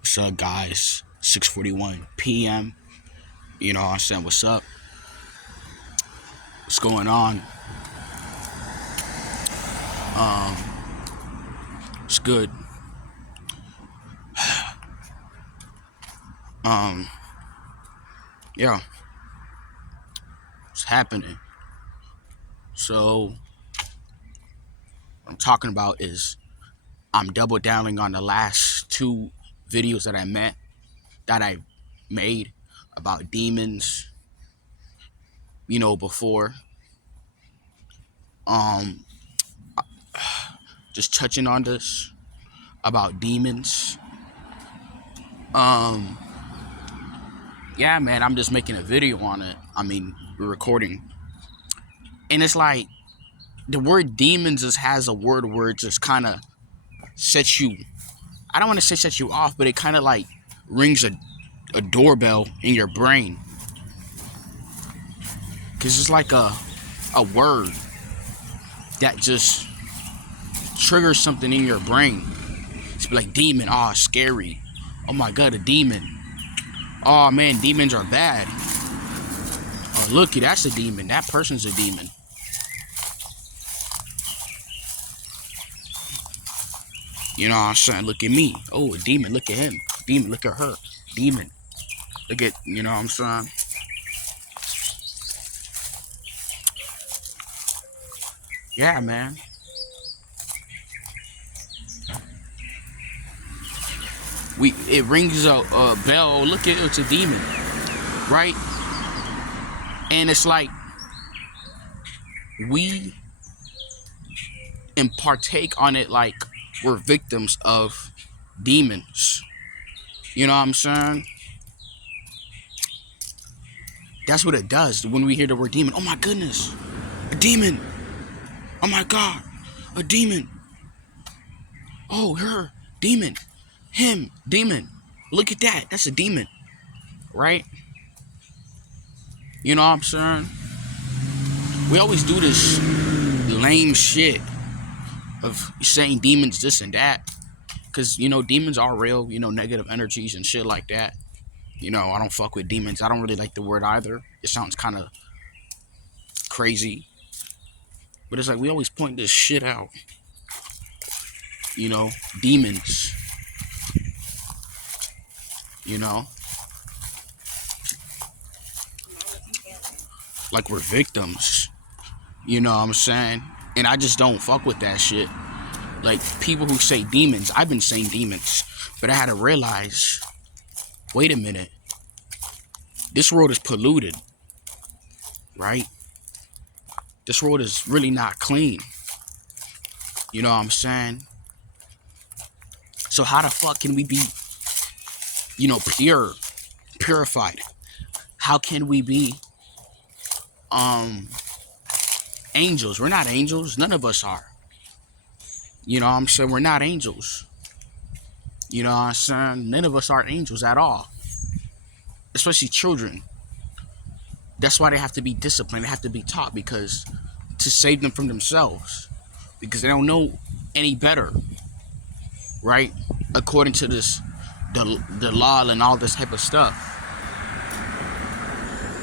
What's up, guys? 6:41 p.m. You know what I'm saying? What's up? What's going on? Um, it's good. Um, yeah, it's happening. So, what I'm talking about is I'm double downing on the last two videos that I made about demons, before. Um, just touching on this about demons. Um, yeah, man, I'm just making a video on it. We're recording. And it's like the word demons just has a word where it just kind of sets you, I don't want to say sets you off, but it kind of like rings a doorbell in your brain. Because it's like a word that just triggers something in your brain. It's like demon, oh, scary. Oh my God, a demon. Oh man, demons are bad. Oh, looky, that's a demon. That person's a demon. You know what I'm saying? Look at me. Oh, a demon. Look at him. Demon, look at her. Demon. Look at, you know what I'm saying? Yeah, man. It rings a bell. Look at it, it's a demon, right? And it's like we partake on it like we're victims of demons. You know what I'm saying? That's what it does when we hear the word demon. Oh my goodness, a demon. Oh my God, a demon. Oh, her, demon. Him, demon. Look at that. That's a demon, right? You know what I'm saying? We always do this lame shit of saying demons this and that. Because, demons are real, negative energies and shit like that. I don't fuck with demons. I don't really like the word either. It sounds kind of crazy. But it's like we always point this shit out. Demons. Like we're victims. You know what I'm saying? And I just don't fuck with that shit. Like people who say demons, I've been saying demons. But I had to realize, wait a minute. This world is polluted, right? This world is really not clean. You know what I'm saying? So how the fuck can we be, purified? How can we be angels? We're not angels. None of us are. You know what I'm saying? We're not angels. You know what I'm saying? None of us are angels at all. Especially children. That's why they have to be disciplined. They have to be taught to save them from themselves. Because they don't know any better. Right? According to the law and all this type of stuff.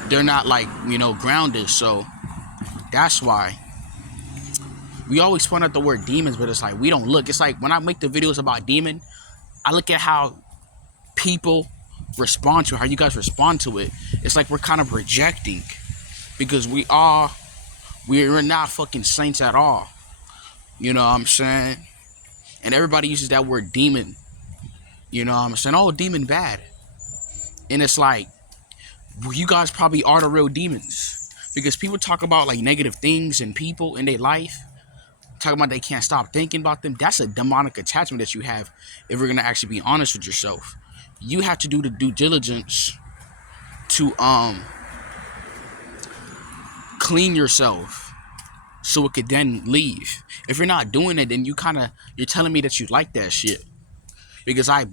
They're not grounded. So that's why we always point out the word demons, but it's like we don't look. It's like when I make the videos about demon, I look at how people respond to it, how you guys respond to it. It's like we're kind of rejecting because we're not fucking saints at all. You know what I'm saying? And everybody uses that word demon. You know what I'm saying? Oh, demon bad. And it's like, well, you guys probably are the real demons. Because people talk about like negative things and people in their life. Talking about they can't stop thinking about them. That's a demonic attachment that you have if we're going to actually be honest with yourself. You have to do the due diligence to clean yourself so it could then leave. If you're not doing it, then you're telling me that you like that shit. Because I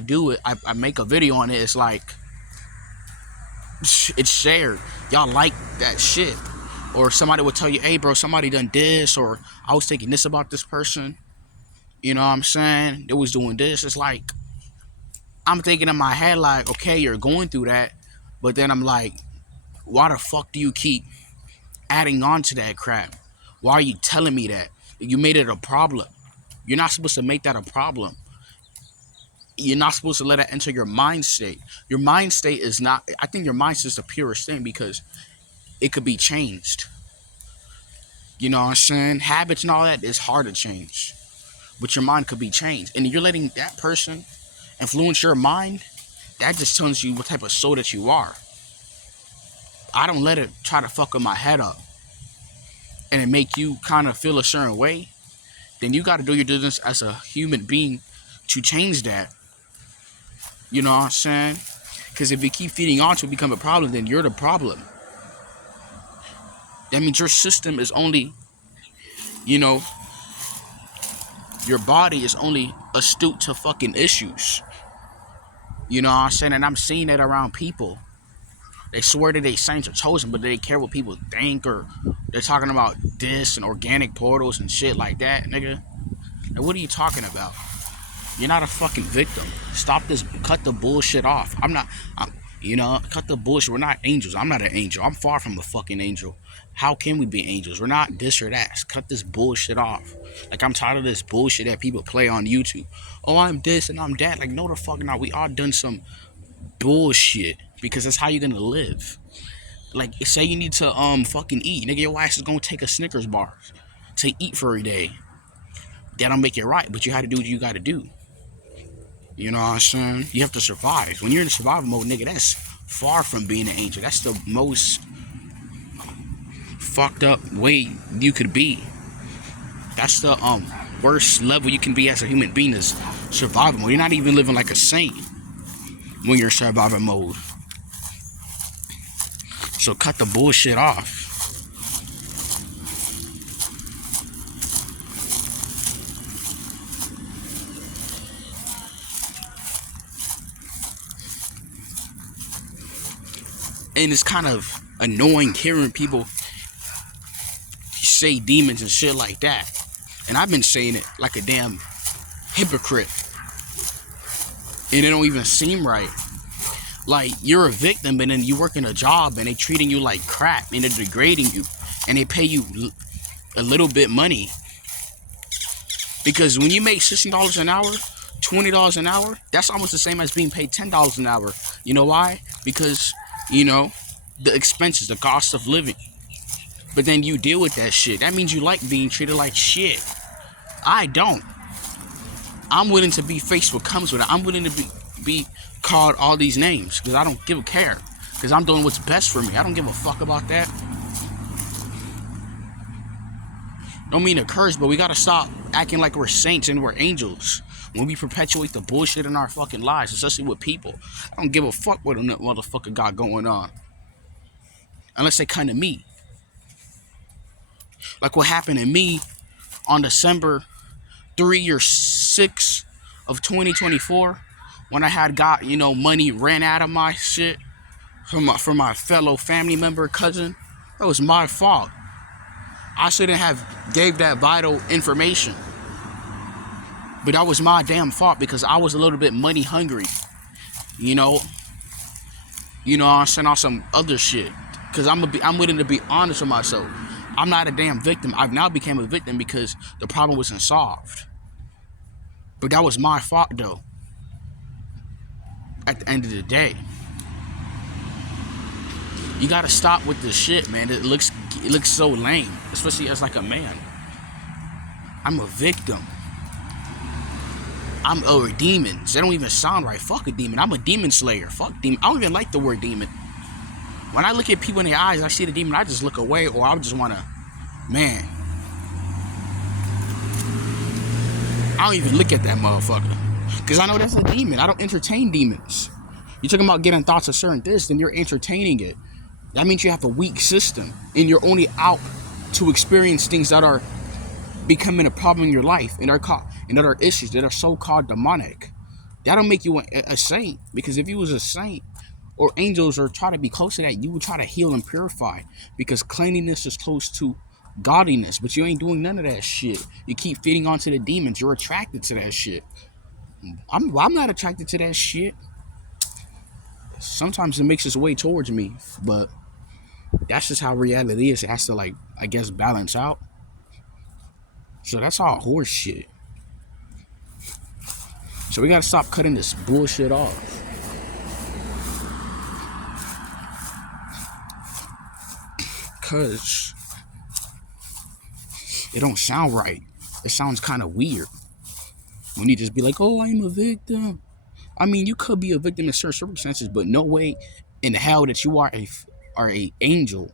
do it. I make a video on it. It's like it's shared. Y'all like that shit. Or somebody will tell you, hey bro, somebody done this, or I was thinking this about this person. You know what I'm saying? They was doing this. It's like I'm thinking in my head like, okay, you're going through that, but then I'm like, why the fuck do you keep adding on to that crap? Why are you telling me that? You made it a problem. You're not supposed to make that a problem. You're not supposed to let it enter your mind state. Your mind state is not, I think your mind state is the purest thing because it could be changed. You know what I'm saying? Habits and all that is hard to change. But your mind could be changed. And you're letting that person influence your mind, that just tells you what type of soul that you are. I don't let it try to fuck up my head up and it make you kind of feel a certain way. Then you got to do your business as a human being to change that. You know what I'm saying? Because if you keep feeding on to it become a problem, then you're the problem. That means your system is only, you know, your body is only astute to fucking issues. You know what I'm saying? And I'm seeing that around people. They swear that they saints are chosen, but they care what people think, or they're talking about this and organic portals and shit like that, nigga. Like, what are you talking about? You're not a fucking victim. Stop this. Cut the bullshit off. Cut the bullshit. We're not angels. I'm not an angel. I'm far from a fucking angel. How can we be angels? We're not this or that. Cut this bullshit off. Like, I'm tired of this bullshit that people play on YouTube. Oh, I'm this and I'm that. Like, no the fuck not. We all done some bullshit because that's how you're gonna live. Like, say you need to fucking eat. Nigga, your ass is gonna take a Snickers bar to eat for a day. That'll make it right, but you have to do what you gotta do. You know what I'm saying? You have to survive. When you're in survival mode, nigga, that's far from being an angel. That's the most fucked up way you could be. That's the worst level you can be as a human being is survival mode. You're not even living like a saint when you're in survival mode. So cut the bullshit off. And it's kind of annoying hearing people say demons and shit like that. And I've been saying it like a damn hypocrite. And it don't even seem right. Like, you're a victim, but then you work in a job and they treating you like crap and they're degrading you. And they pay you a little bit money. Because when you make $60 an hour, $20 an hour, that's almost the same as being paid $10 an hour. You know why? Because, you know, the expenses, the cost of living. But then you deal with that shit. That means you like being treated like shit. I don't. I'm willing to be faced what comes with it. I'm willing to be called all these names because I don't give a care. Because I'm doing what's best for me. I don't give a fuck about that. Don't mean to curse, but we gotta stop acting like we're saints and we're angels when we perpetuate the bullshit in our fucking lives, especially with people. I don't give a fuck what a motherfucker got going on. Unless they come to me. Like what happened to me on December 3 or 6 of 2024 when I had got, you know, money ran out of my shit from my fellow family member, cousin. That was my fault. I shouldn't have gave that vital information. But that was my damn fault because I was a little bit money hungry. You know I sent out some other shit. Because I'm willing to be honest with myself. I'm not a damn victim. I've now become a victim because the problem wasn't solved. But that was my fault though. At the end of the day. You gotta stop with this shit, man. It looks so lame. Especially as like a man. I'm a victim. I'm over demons. They don't even sound right. Fuck a demon. I'm a demon slayer. Fuck demon. I don't even like the word demon. When I look at people in the eyes, I see the demon, I just look away, or I just want to, man. I don't even look at that motherfucker. Because I know that's a demon. I don't entertain demons. You're talking about getting thoughts of certain this, then you're entertaining it. That means you have a weak system. And you're only out to experience things that are becoming a problem in your life. And that are issues that are so-called demonic. That'll make you a saint. Because if you was a saint, or angels are trying to be close to that, you would try to heal and purify. Because cleanliness is close to godliness. But you ain't doing none of that shit. You keep feeding onto the demons. You're attracted to that shit. I'm not attracted to that shit. Sometimes it makes its way towards me, but that's just how reality is. It has to, like, I guess, balance out. So that's all horse shit. So we gotta stop cutting this bullshit off. Cause it don't sound right. It sounds kind of weird when you just be like, "Oh, I'm a victim." I mean, you could be a victim in certain circumstances, but no way in hell that you are a angel.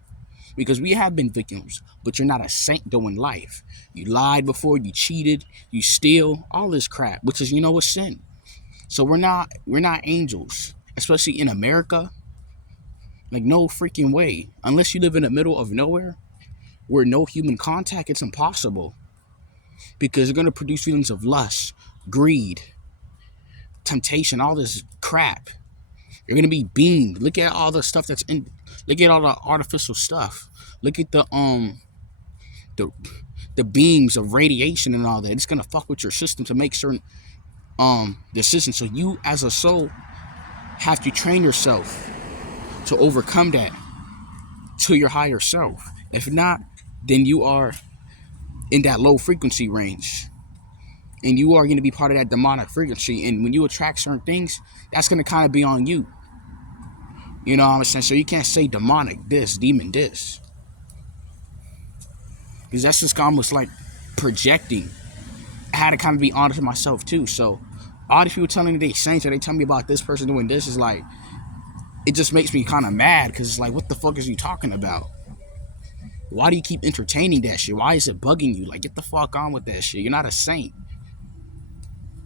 Because we have been victims, but you're not a saint doing life. You lied before, you cheated, you steal, all this crap, which is, a sin. So we're not angels, especially in America. Like, no freaking way. Unless you live in the middle of nowhere where no human contact, it's impossible. Because you're gonna produce feelings of lust, greed, temptation, all this crap. You're gonna be beamed. Look at all the stuff that's in. Look at all the artificial stuff. Look at the the beams of radiation and all that. It's gonna fuck with your system to make certain decisions. So you, as a soul, have to train yourself to overcome that to your higher self. If not, then you are in that low frequency range, and you are going to be part of that demonic frequency. And when you attract certain things, that's going to kind of be on you. You know what I'm saying? So you can't say demonic this, demon this, because that's just almost like projecting. I had to kind of be honest with myself too. So all these people telling me they saints, or they tell me about this person doing this, is like, it just makes me kind of mad, because it's like, what the fuck is you talking about? Why do you keep entertaining that shit? Why is it bugging you? Like, get the fuck on with that shit. You're not a saint.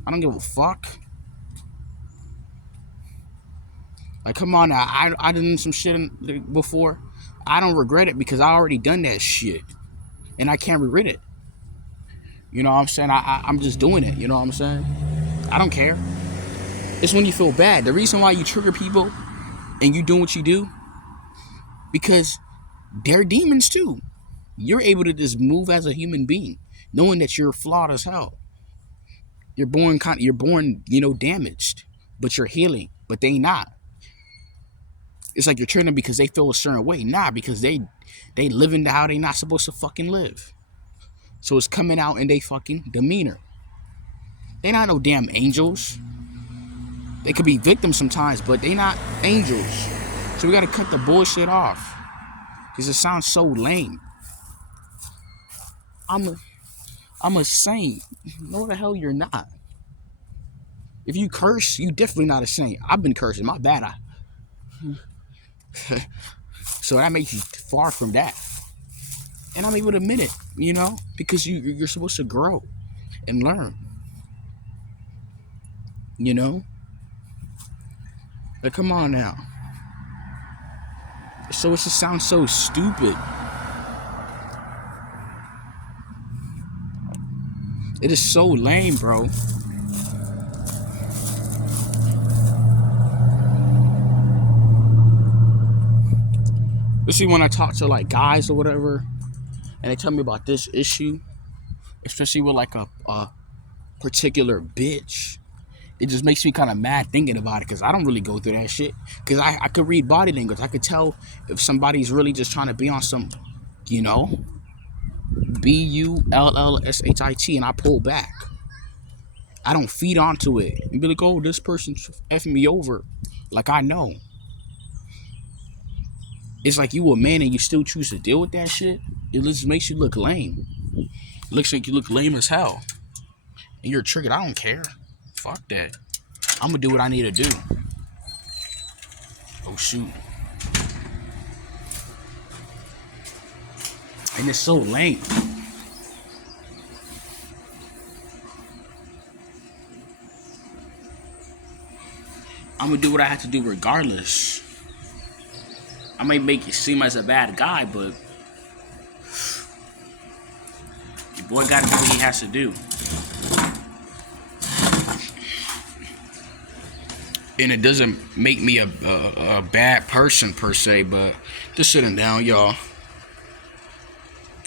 I don't give a fuck. Like, come on now. I done some shit before. I don't regret it because I already done that shit. And I can't regret it. You know what I'm saying? I'm just doing it. You know what I'm saying? I don't care. It's when you feel bad. The reason why you trigger people and you doing what you do, because they're demons too. You're able to just move as a human being, knowing that you're flawed as hell. You're born damaged, but you're healing. But they not. It's like you're triggering because they feel a certain way. Nah, because they living how they not supposed to fucking live. So it's coming out in they fucking demeanor. They not no damn angels. They could be victims sometimes, but they not angels. So we gotta cut the bullshit off, because it sounds so lame. I'm a saint. No, the hell you're not. If you curse, you definitely not a saint. I've been cursing. My bad. So that makes you far from that. And I'm able to admit it, because you're supposed to grow and learn. But come on now. So it just sounds so stupid. It is so lame, bro. Especially when I talk to like guys or whatever, and they tell me about this issue, especially with like a particular bitch. It just makes me kind of mad thinking about it, because I don't really go through that shit. Because I could read body language. I could tell if somebody's really just trying to be on some, BULLSHIT, and I pull back. I don't feed onto it and be like, oh, this person's effing me over. Like, I know. It's like you a man and you still choose to deal with that shit. It just makes you look lame. It looks like you look lame as hell. And you're triggered. I don't care. Fuck that. I'm gonna do what I need to do. Oh shoot. And it's so lame. I'm gonna do what I have to do regardless. I may make it seem as a bad guy, but your boy gotta do what he has to do. And it doesn't make me a bad person per se, but just sitting down, y'all.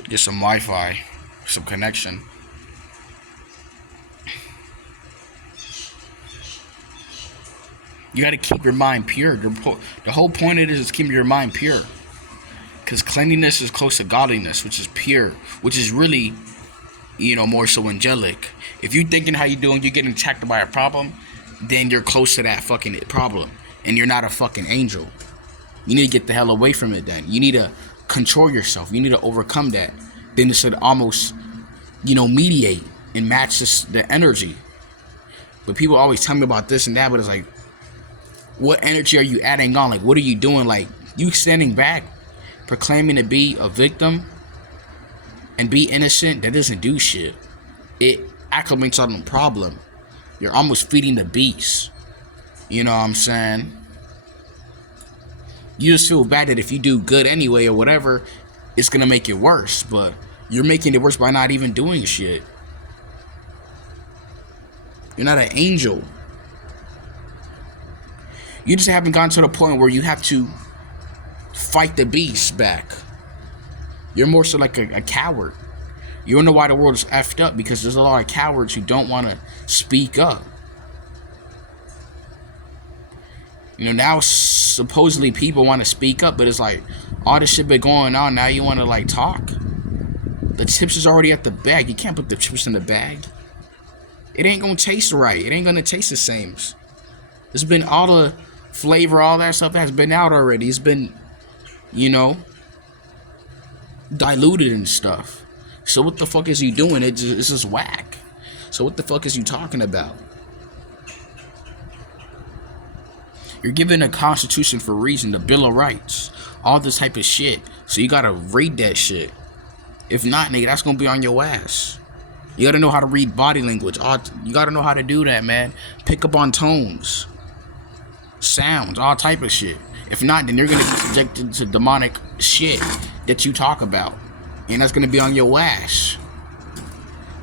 Get some Wi-Fi, some connection. You got to keep your mind pure. The whole point of it is keeping your mind pure. Because cleanliness is close to godliness, which is pure, which is really, more so angelic. If you're thinking how you doing, you're getting attacked by a problem, then you're close to that fucking problem. And you're not a fucking angel. You need to get the hell away from it then. You need to control yourself. You need to overcome that. Then it should almost, mediate and match the energy. But people always tell me about this and that, but it's like, what energy are you adding on? Like, what are you doing? Like, you standing back, proclaiming to be a victim and be innocent, that doesn't do shit. It acclimates on the problem. You're almost feeding the beast. You know what I'm saying? You just feel bad that if you do good anyway or whatever, it's gonna make it worse. But you're making it worse by not even doing shit. You're not an angel. You just haven't gotten to the point where you have to fight the beast back. You're more so like a coward. You don't know why the world is effed up, because there's a lot of cowards who don't want to speak up. Now supposedly people want to speak up, but it's like all this shit been going on. Now you want to like talk. The chips is already at the bag. You can't put the chips in the bag. It ain't gonna taste right. It ain't gonna taste the same. There's been all the flavor, all that stuff has been out already. It's been, diluted and stuff. So what the fuck is you doing? It's just whack. So what the fuck is you talking about? You're given a constitution for a reason, the Bill of Rights, all this type of shit. So you gotta read that shit. If not, nigga, that's gonna be on your ass. You gotta know how to read body language. You gotta know how to do that, man. Pick up on tones, sounds, all type of shit. If not, then you're gonna be subjected to demonic shit that you talk about, and that's gonna be on your ass.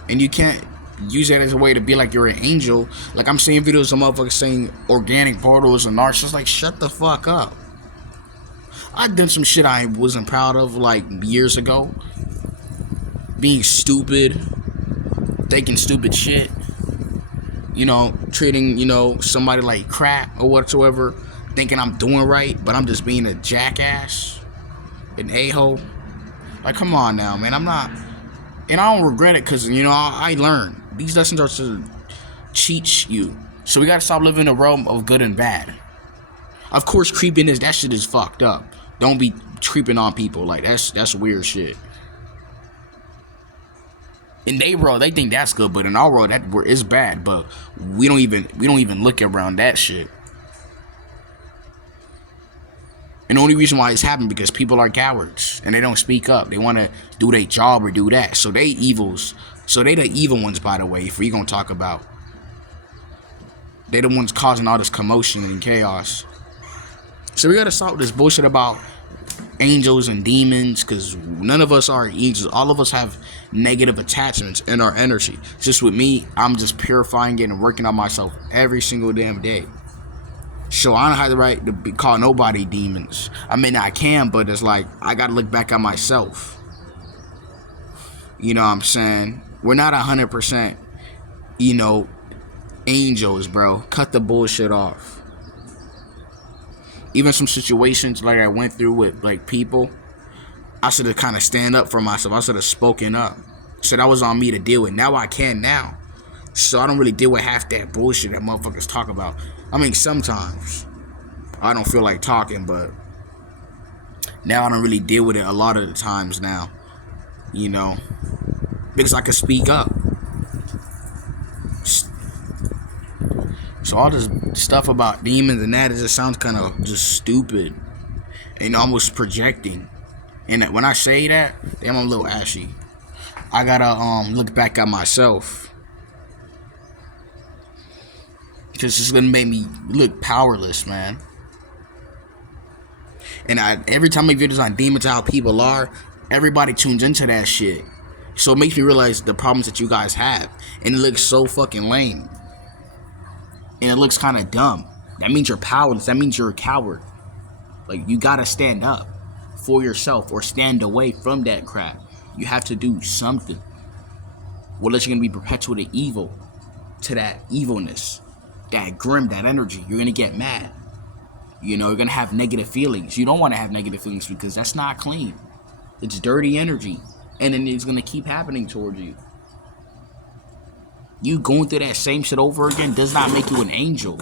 And you can't use that as a way to be like you're an angel. Like, I'm seeing videos of motherfuckers saying organic portals and narcissists. Like, shut the fuck up. I've done some shit I wasn't proud of like years ago. Being stupid, thinking stupid shit, treating, somebody like crap or whatsoever, thinking I'm doing right, but I'm just being a jackass, an a-hole. Like, come on now, man. I'm not, and I don't regret it, because, I learned. These lessons are to teach you. So we gotta stop living in a realm of good and bad. Of course, that shit is fucked up. Don't be creeping on people. Like, that's weird shit. In their world, they think that's good, but in our world, it's bad. But we don't even look around that shit. And the only reason why it's happened because people are cowards and they don't speak up. They want to do their job or do that. So they evils. So they the evil ones, by the way. If we gonna talk about, they the ones causing all this commotion and chaos. So we gotta stop this bullshit about angels and demons, because none of us are angels. All of us have negative attachments in our energy. Just with me, I'm just purifying it and working on myself every single damn day. So I don't have the right to call nobody demons. I mean, I can, but it's like, I gotta look back at myself. You know what I'm saying? We're not 100%, angels, bro. Cut the bullshit off. Even some situations like I went through with like people, I should have kind of stand up for myself. I should have spoken up. So that was on me to deal with. Now I can now. So I don't really deal with half that bullshit that motherfuckers talk about. I mean, sometimes I don't feel like talking, but now I don't really deal with it a lot of the times now, because I can speak up. So all this stuff about demons and that, it just sounds kind of just stupid and almost projecting. And when I say that, damn, I'm a little ashy. I gotta look back at myself, because it's gonna make me look powerless, man. And every time I make videos on demons, how people are, everybody tunes into that shit. So it makes me realize the problems that you guys have, and it looks so fucking lame. And it looks kind of dumb. That means you're powerless. That means you're a coward. Like, you gotta stand up for yourself or stand away from that crap. You have to do something. Well, unless you're gonna be perpetuating evil to that evilness. that grim, that energy. You're gonna get mad. You know, you're gonna have negative feelings. You don't want to have negative feelings because that's not clean. It's dirty energy, and then it's gonna keep happening towards you. You going through that same shit over again does not make you an angel.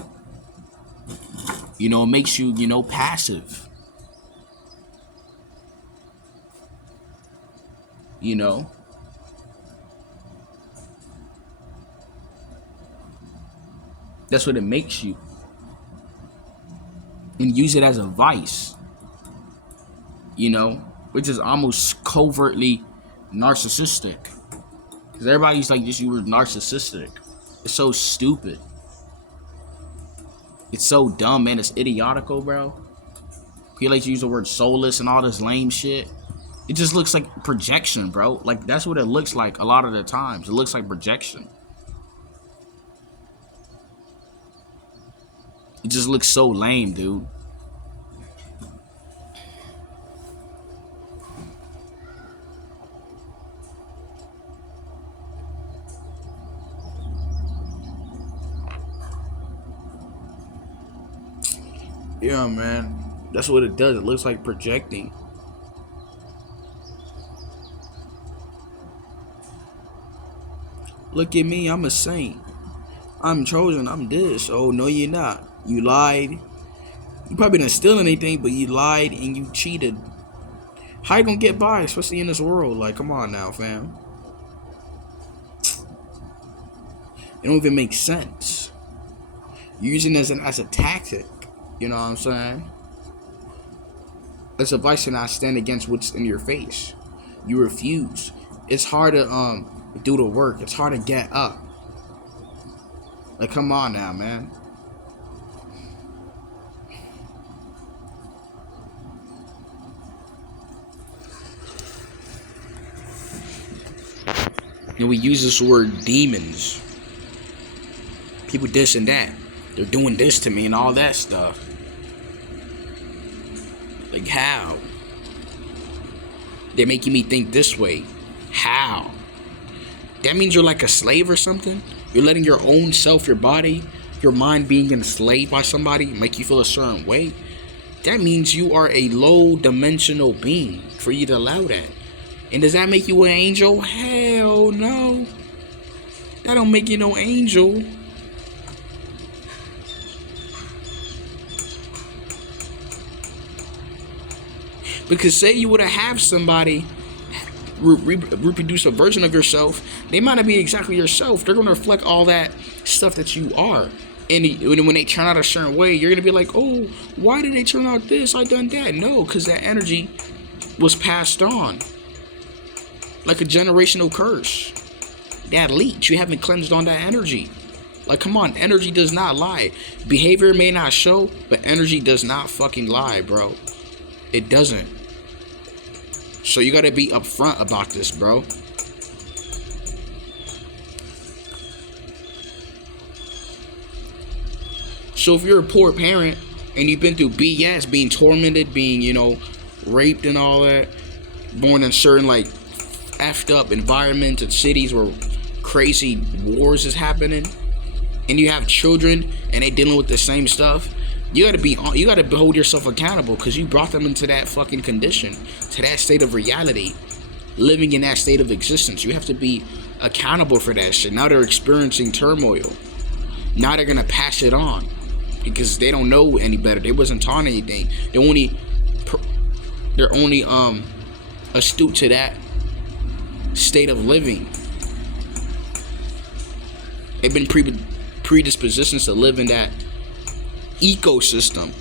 You know, it makes you, you know, passive. You know? That's what it makes you. And use it as a vice. You know? Which is almost covertly narcissistic. Because everybody's like, this, you were narcissistic. It's so stupid. It's so dumb, man. It's idiotical, bro. He likes to use the word soulless and all this lame shit. It just looks like projection, bro. Like, that's what it looks like a lot of the times. It looks like projection. It just looks so lame, dude. Yeah, man. That's what it does. It looks like projecting. Look at me. I'm a saint. I'm chosen. I'm this. Oh, no, you're not. You lied. You probably didn't steal anything, but you lied and you cheated. How you gonna get by, especially in this world? Like, come on now, fam. It don't even make sense. You're using it as a tactic. You know what I'm saying? It's a vice to not stand against what's in your face. You refuse. It's hard to do the work. It's hard to get up. Like, come on now, man. You know, we use this word demons. People this and that. They're doing this to me and all that stuff. Like, how? They're making me think this way. How? That means you're like a slave or something? You're letting your own self, your body, your mind being enslaved by somebody make you feel a certain way? That means you are a low-dimensional being for you to allow that. And does that make you an angel? Hell no. That don't make you no angel. Because say you would have somebody reproduce a version of yourself, they might not be exactly yourself. They're going to reflect all that stuff that you are. And when they turn out a certain way, you're going to be like, oh, why did they turn out this? I done that. No, because that energy was passed on. Like a generational curse. That leech, you haven't cleansed on that energy. Like, come on, energy does not lie. Behavior may not show, but energy does not fucking lie, bro. It doesn't. So you gotta be upfront about this, bro. So if you're a poor parent and you've been through BS, being tormented, being, you know, raped and all that, born in certain, like, effed up environments and cities where crazy wars is happening, and you have children and they dealing with the same stuff, you gotta hold yourself accountable because you brought them into that fucking condition, to that state of reality, living in that state of existence. You have to be accountable for that shit. Now they're experiencing turmoil. Now they're gonna pass it on because they don't know any better. They wasn't taught anything. They're only astute to that state of living. They've been predispositions to live in that ecosystem,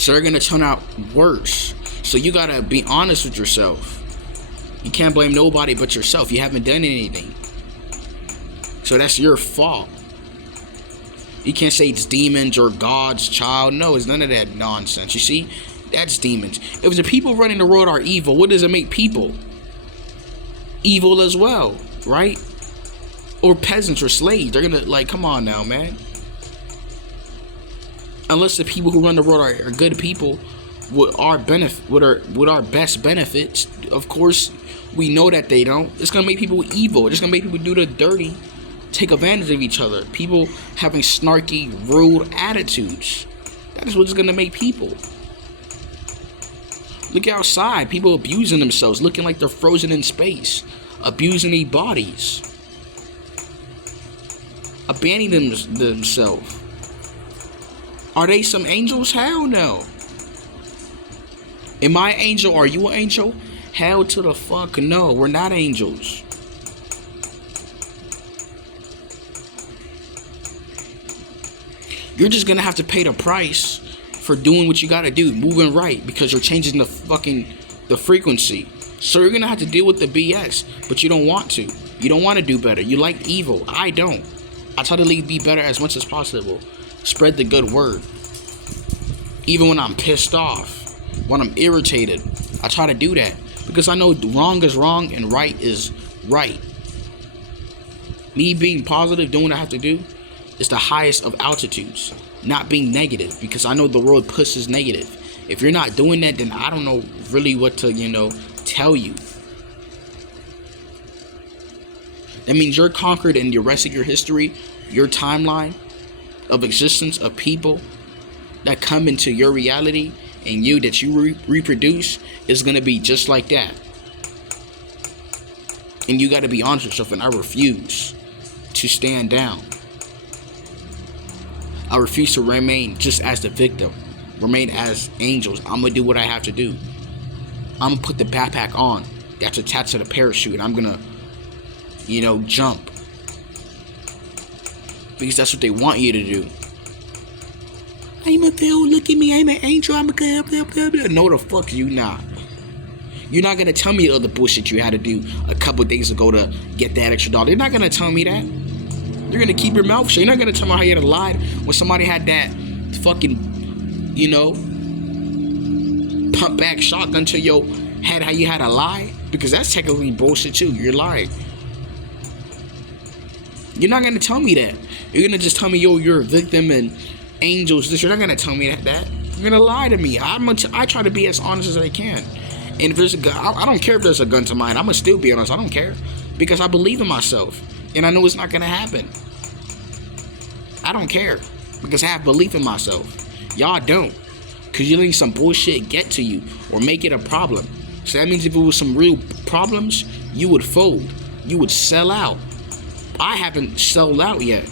so they're gonna turn out worse. So you gotta be honest with yourself. You can't blame nobody but yourself. You haven't done anything, so that's your fault. You can't say it's demons or God's child. No, it's none of that nonsense. You see, that's demons. If the people running the world are evil, what does it make people? Evil as well, right? Or peasants or slaves. They're gonna, like, come on now, man. Unless the people who run the world are good people with our best benefits, of course we know that they don't. It's gonna make people evil. It's gonna make people do the dirty take advantage of each other. People having snarky, rude attitudes. That is what's gonna make people. Look outside, people abusing themselves, looking like they're frozen in space, abusing their bodies, abandoning themselves. Are they some angels? Hell no. Am I an angel? Are you an angel? Hell to the fuck no. We're not angels. You're just gonna have to pay the price for doing what you gotta do, moving right, because you're changing the frequency. So you're gonna have to deal with the BS, but you don't want to. You don't want to do better. You like evil. I don't. I try to be better as much as possible. Spread the good word. Even when I'm pissed off, when I'm irritated, I try to do that because I know wrong is wrong and right is right. Me being positive, doing what I have to do, is the highest of altitudes. Not being negative, because I know the world pushes negative. If you're not doing that, then I don't know really what to, tell you. That means you're conquered in the rest of your history, your timeline of existence of people that come into your reality, and you that you reproduce is going to be just like that. And you got to be honest with yourself, and I refuse to stand down. I refuse to remain just as the victim. Remain as angels. I'm going to do what I have to do. I'm going to put the backpack on that's attached to the parachute, and I'm going to, jump. Because that's what they want you to do. I'm a girl, look at me, I'm an angel, I'm a girl, blah, blah, blah. No, the fuck you not. You're not going to tell me the other bullshit you had to do a couple days ago to get that extra dollar. You're not going to tell me that. You're going to keep your mouth shut. You're not going to tell me how you had to lie when somebody had that fucking, pump back shotgun to your head, how you had to lie. Because that's technically bullshit too. You're lying. You're not going to tell me that. You're going to just tell me, you're a victim and angels. You're not going to tell me that. You're going to lie to me. I try to be as honest as I can. And if there's a gun, I don't care if there's a gun to mine. I'm going to still be honest. I don't care. Because I believe in myself. And I know it's not going to happen. I don't care. Because I have belief in myself. Y'all don't. Because you letting some bullshit get to you. Or make it a problem. So that means if it was some real problems, you would fold. You would sell out. I haven't sold out yet.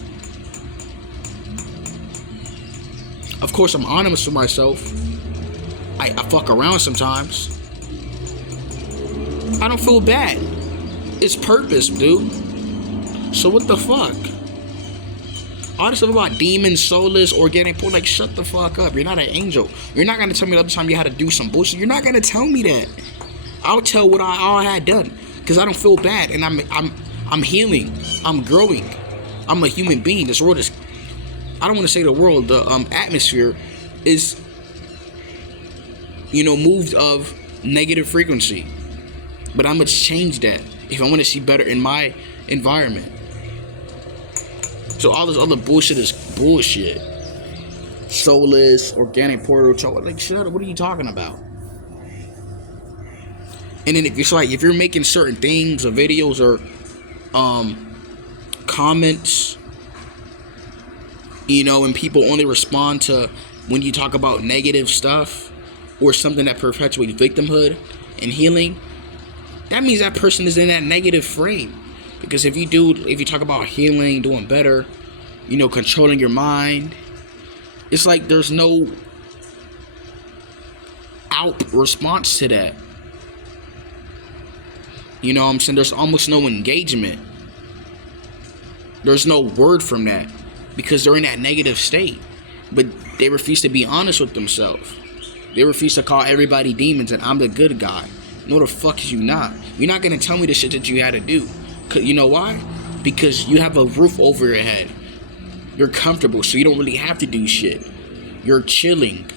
Of course, I'm honest with myself. I fuck around sometimes. I don't feel bad. It's purpose, dude. So what the fuck? All this stuff about demons, soulless, organic poor, like shut the fuck up. You're not an angel. You're not gonna tell me the other time you had to do some bullshit. You're not gonna tell me that. I'll tell what I had done. Cause I don't feel bad and I'm healing. I'm growing. I'm a human being. This world is, I don't want to say the world, the atmosphere is, moved of negative frequency. But I'm going to change that if I want to see better in my environment. So all this other bullshit is bullshit. Soulless, organic portal, like shut up, what are you talking about? And then it's like, if you're making certain things or videos or comments, and people only respond to when you talk about negative stuff or something that perpetuates victimhood and healing, that means that person is in that negative frame. Because if you talk about healing, doing better, controlling your mind, it's like there's no out response to that. You know what I'm saying? There's almost no engagement. There's no word from that. Because they're in that negative state. But they refuse to be honest with themselves. They refuse to call everybody demons and I'm the good guy. No, the fuck is you not. You're not going to tell me the shit that you had to do. You know why? Because you have a roof over your head. You're comfortable, so you don't really have to do shit. You're chilling.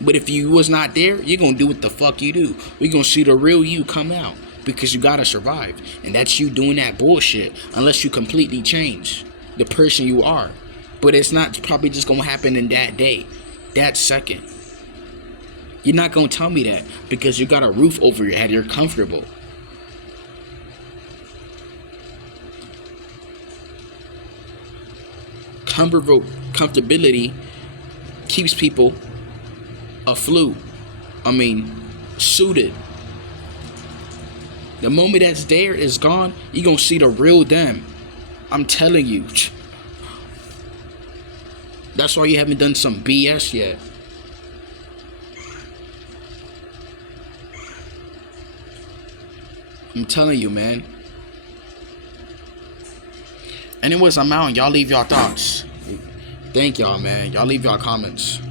But if you was not there, you're going to do what the fuck you do. We're going to see the real you come out. Because you got to survive. And that's you doing that bullshit. Unless you completely change the person you are. But it's not probably just going to happen in that day. That second. You're not going to tell me that. Because you got a roof over your head. You're comfortable. comfortability keeps people afloat. I mean, suited. The moment that's there is gone, you gonna see the real them. I'm telling you. That's why you haven't done some BS yet. I'm telling you, man. Anyways, I'm out. Y'all leave y'all thoughts. Thank y'all, man. Y'all leave y'all comments.